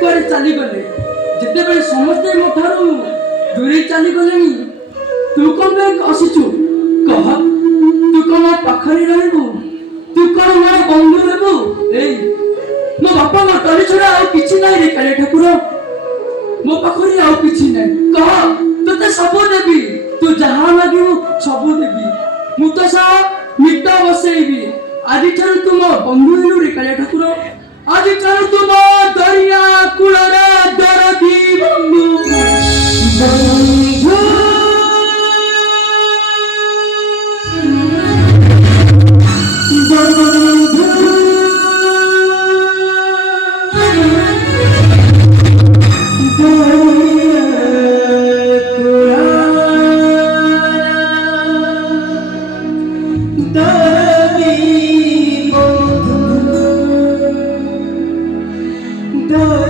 कुआरे चली गले जिते समस्ते मो ठारू दूरी चली गले तू कौन पे आसीचु कह तू कौन मो पाखरे रहबू तू कौन मोर बंधु हेबू ए मो बापा मो तरी छड़ा आ किछि नै रे काले ठाकुर मो पाखरे आ किछि नै कह तते सब देबी तू जहां मागिबू सब देबी मु तो सा मिटा बसेबी आज ठारू तू मो बंधु हेलु रे काले ठाकुर आज ठारू तू मो दरिया कुलरे दरदी बंधु बंधु The